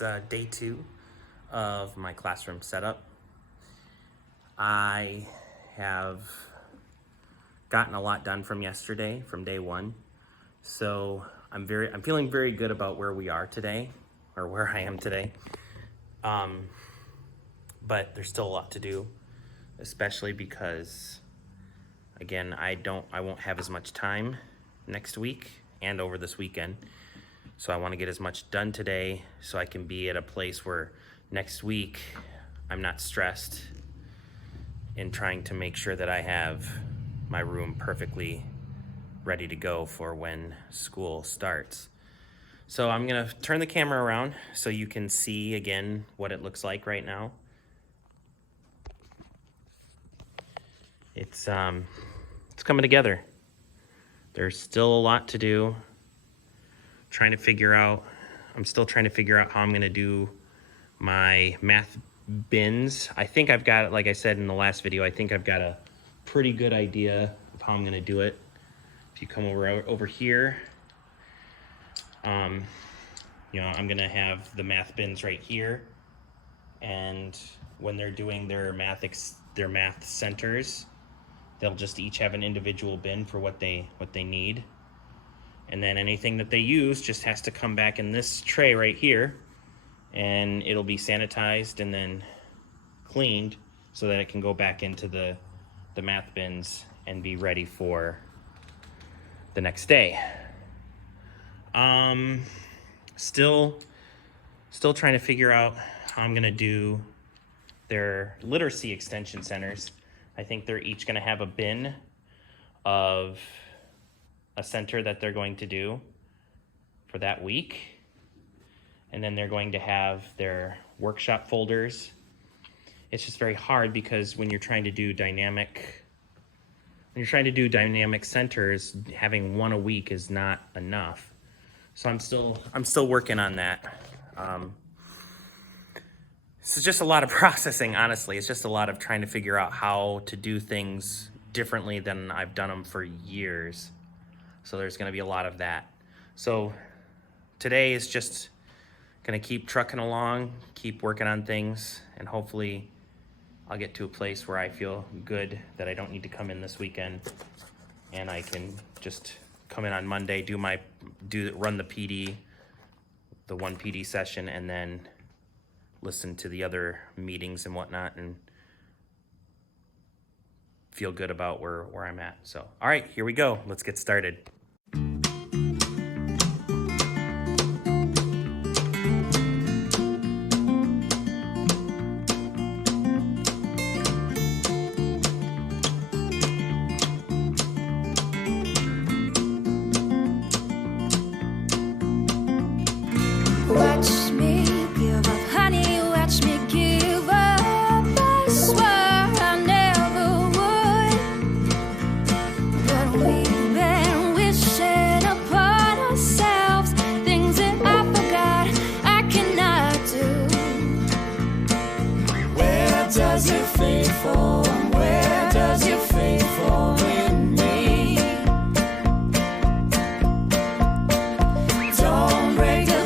It's day 2 of my classroom setup. I have gotten a lot done from yesterday, from day 1. So I'm feeling very good about where we are today, or where I am today. But there's still a lot to do, especially because, again, I won't have as much time next week and over this weekend. So I want to get as much done today so I can be at a place where next week I'm not stressed in trying to make sure that I have my room perfectly ready to go for when school starts. So I'm gonna turn the camera around so you can see again what it looks like right now. It's coming together. There's still a lot to do. I'm still trying to figure out how I'm gonna do my math bins. I think I've got, like I said in the last video, I think I've got a pretty good idea of how I'm gonna do it. If you come over here, I'm gonna have the math bins right here, and when they're doing their math centers, they'll just each have an individual bin for what they need. And then anything that they use just has to come back in this tray right here, and it'll be sanitized and then cleaned so that it can go back into the math bins and be ready for the next day. Still trying to figure out how I'm gonna do their literacy extension centers. I think they're each gonna have a bin of a center that they're going to do for that week. And then they're going to have their workshop folders. It's just very hard because when you're trying to do dynamic centers, having one a week is not enough. So I'm still working on that. It's just a lot of processing, honestly. It's just a lot of trying to figure out how to do things differently than I've done them for years. So there's gonna be a lot of that. So today is just gonna keep trucking along, keep working on things, and hopefully I'll get to a place where I feel good that I don't need to come in this weekend, and I can just come in on Monday, run the PD, the one PD session, and then listen to the other meetings and whatnot, and feel good about where I'm at. So, all right, here we go. Let's get started. Watch me give up, honey, watch me give up. I swear I never would, but we've been wishing upon ourselves things that I forgot I cannot do. Where does your faith fall? Where does your faith fall in me? Don't break the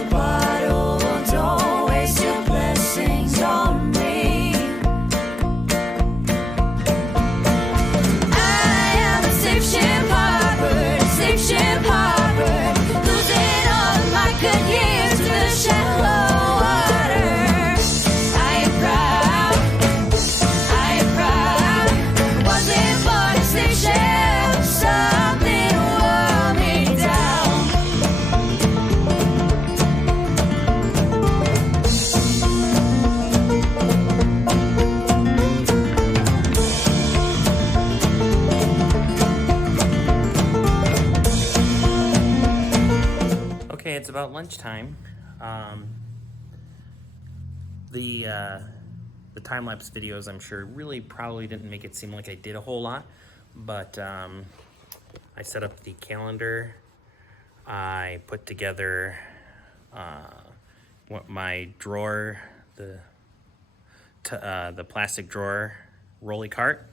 It's about lunchtime. The time-lapse videos, I'm sure, really probably didn't make it seem like I did a whole lot, but I set up the calendar. I put together my drawer, the plastic drawer rolly cart.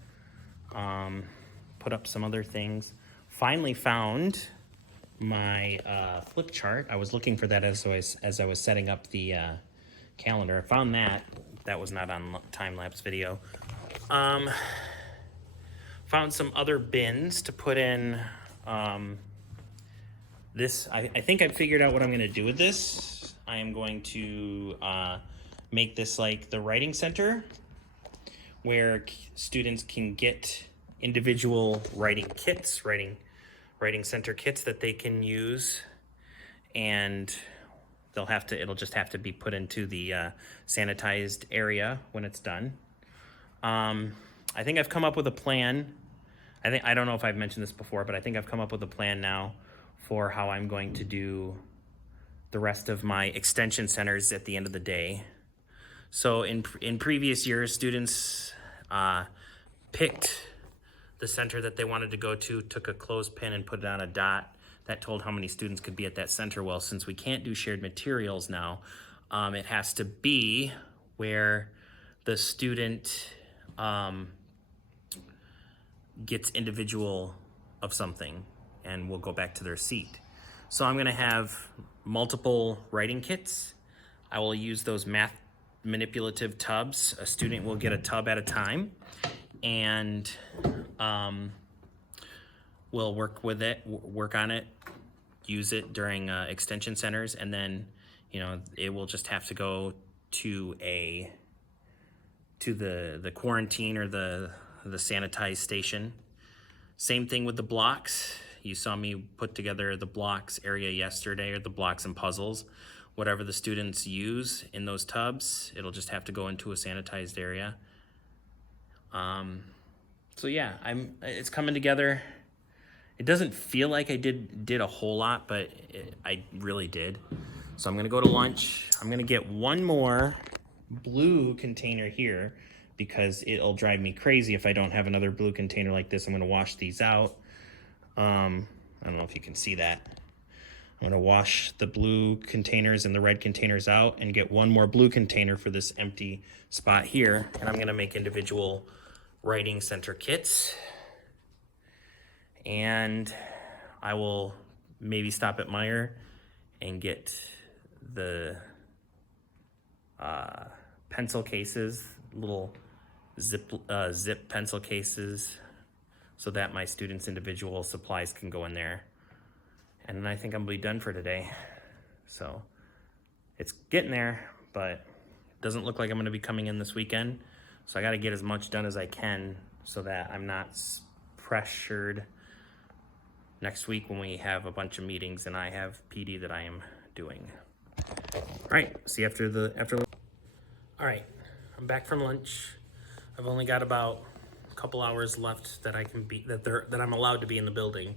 Put up some other things. Finally found my flip chart. I was looking for that as I was setting up the calendar. I found that. That was not on time-lapse video. Found some other bins to put in. This, I think I've figured out what I'm going to do with this. I am going to make this like the writing center, where students can get individual writing kits, writing center kits that they can use, and it'll just have to be put into the sanitized area when it's done. I think I've come up with a plan. I don't know if I've mentioned this before, but I think I've come up with a plan now for how I'm going to do the rest of my extension centers at the end of the day. So in previous years, students picked the center that they wanted to go to, took a clothespin and put it on a dot that told how many students could be at that center. Well, since we can't do shared materials now, it has to be where the student gets individual of something and will go back to their seat. So I'm gonna have multiple writing kits. I will use those math manipulative tubs. A student will get a tub at a time, and we'll work with it, work on it, use it during extension centers, and then, you know, it will just have to go to the quarantine or the sanitized station. Same thing with the blocks. You saw me put together the blocks area yesterday, or the blocks and puzzles. Whatever the students use in those tubs, it'll just have to go into a sanitized area. So yeah, it's coming together. It doesn't feel like I did a whole lot, but I really did. So I'm gonna go to lunch. I'm gonna get one more blue container here, because it'll drive me crazy if I don't have another blue container like this. I'm gonna wash these out. I don't know if you can see that. I'm gonna wash the blue containers and the red containers out and get one more blue container for this empty spot here. And I'm gonna make individual writing center kits. And I will maybe stop at Meijer and get the pencil cases, little zip pencil cases, so that my students' individual supplies can go in there. And then I think I'm gonna be done for today. So it's getting there, but it doesn't look like I'm gonna be coming in this weekend. So I gotta get as much done as I can so that I'm not pressured next week when we have a bunch of meetings and I have PD that I am doing. All right, see you after. All right, I'm back from lunch. I've only got about a couple hours left that I can be, that I'm allowed to be in the building.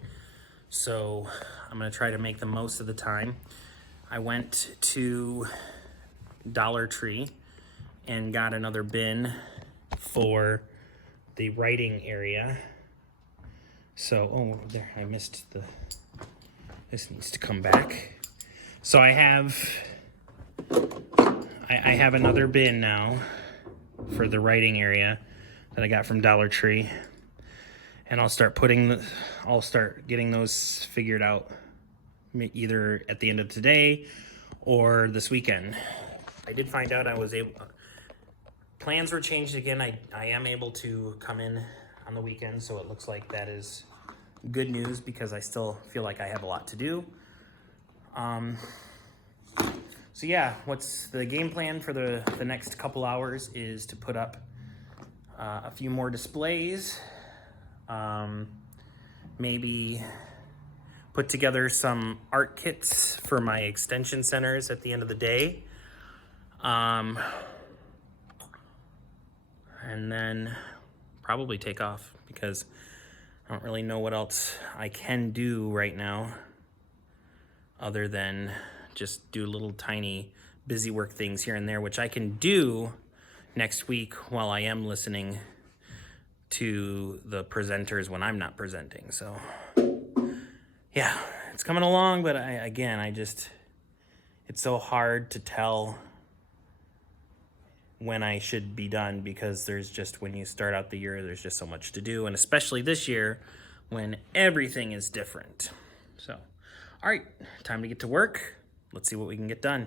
So I'm gonna try to make the most of the time. I went to Dollar Tree and got another bin for the writing area. So, oh, there, I missed this needs to come back. So I have another bin now for the writing area that I got from Dollar Tree. And I'll start getting those figured out either at the end of today or this weekend. I did find out plans were changed again. I am able to come in on the weekend, so it looks like that is good news, because I still feel like I have a lot to do. So yeah, what's the game plan for the next couple hours is to put up a few more displays, maybe put together some art kits for my extension centers at the end of the day, and then probably take off, because I don't really know what else I can do right now other than just do little tiny busy work things here and there, which I can do next week while I am listening to the presenters when I'm not presenting. So yeah, it's coming along, but it's so hard to tell when I should be done, because when you start out the year, there's just so much to do, and especially this year when everything is different. So, all right, time to get to work. Let's see what we can get done.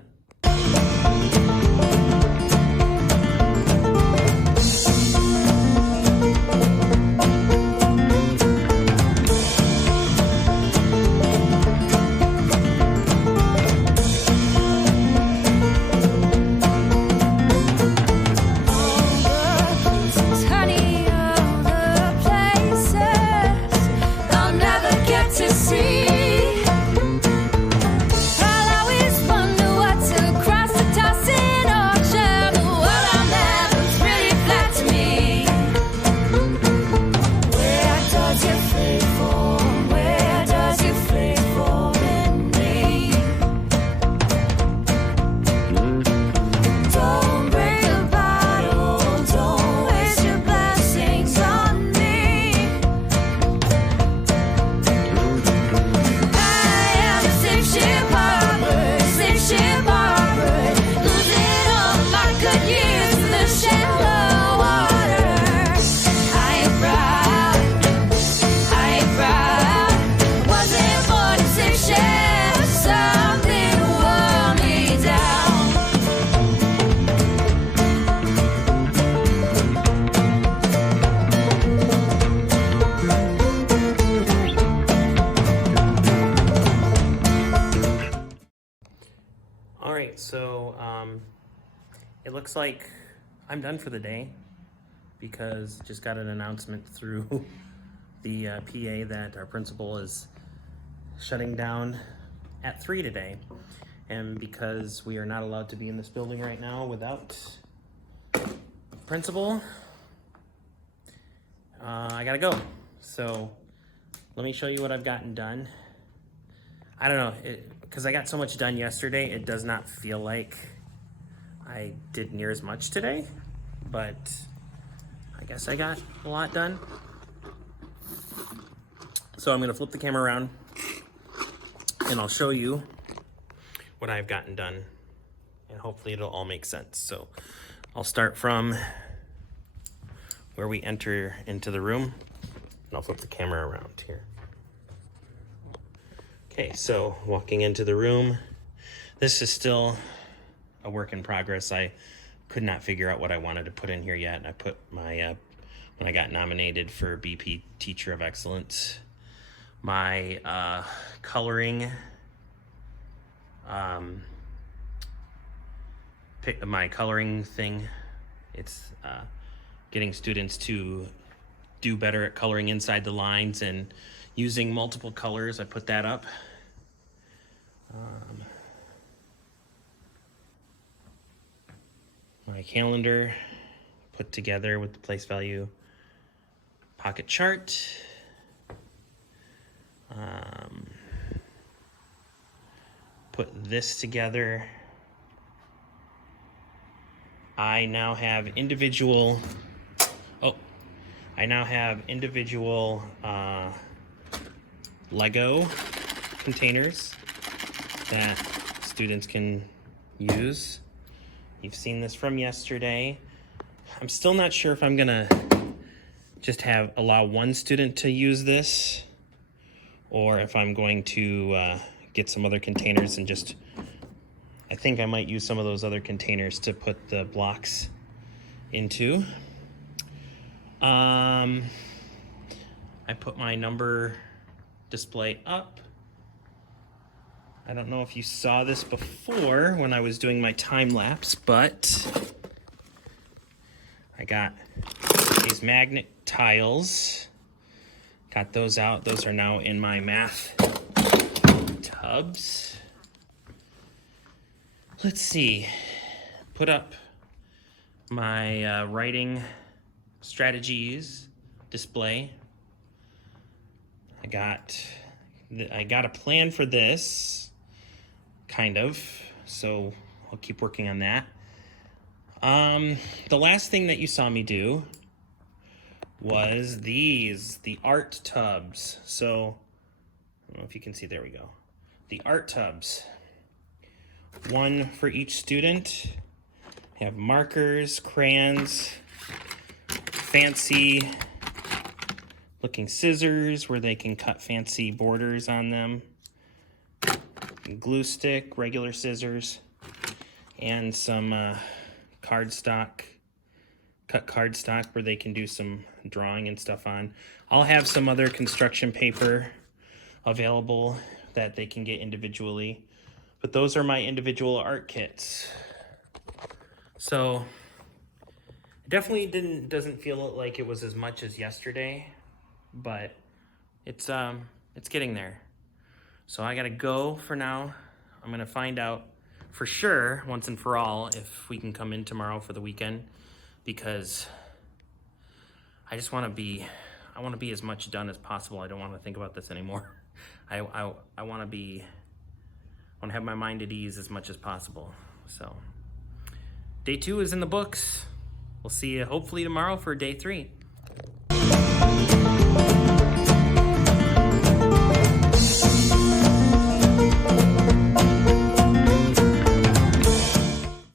it looks like I'm done for the day because just got an announcement through the PA that our principal is shutting down at 3 today. And because we are not allowed to be in this building right now without principal, I gotta go. So let me show you what I've gotten done. I don't know, because I got so much done yesterday, it does not feel like I did near as much today, but I guess I got a lot done. So I'm gonna flip the camera around and I'll show you what I've gotten done, and hopefully it'll all make sense. So I'll start from where we enter into the room, and I'll flip the camera around here. Okay, so walking into the room, this is still a work in progress. I could not figure out what I wanted to put in here yet. I put my, when I got nominated for BP Teacher of Excellence, my coloring, my coloring thing. It's getting students to do better at coloring inside the lines and using multiple colors. I put that up. My calendar put together with the place value pocket chart. Put this together. I now have individual Lego containers that students can use. You've seen this from yesterday. I'm still not sure if I'm gonna just allow one student to use this, or if I'm going to get some other containers and I think I might use some of those other containers to put the blocks into. I put my number display up. I don't know if you saw this before when I was doing my time lapse, but I got these magnet tiles. Got those out. Those are now in my math tubs. Let's see. Put up my writing strategies display. I got a plan for this, kind of, so I'll keep working on that. The last thing that you saw me do was the art tubs. So I don't know if you can see, there we go. The art tubs. One for each student. Have markers, crayons, fancy looking scissors where they can cut fancy borders on them, glue stick, regular scissors, and some cardstock, cut cardstock where they can do some drawing and stuff on. I'll have some other construction paper available that they can get individually, but those are my individual art kits. So it definitely doesn't feel like it was as much as yesterday, but it's getting there. So I gotta go for now. I'm gonna find out for sure, once and for all, if we can come in tomorrow for the weekend, because I just want to be as much done as possible. I don't want to think about this anymore. I want to have my mind at ease as much as possible. So day 2 is in the books. We'll see you hopefully tomorrow for day 3.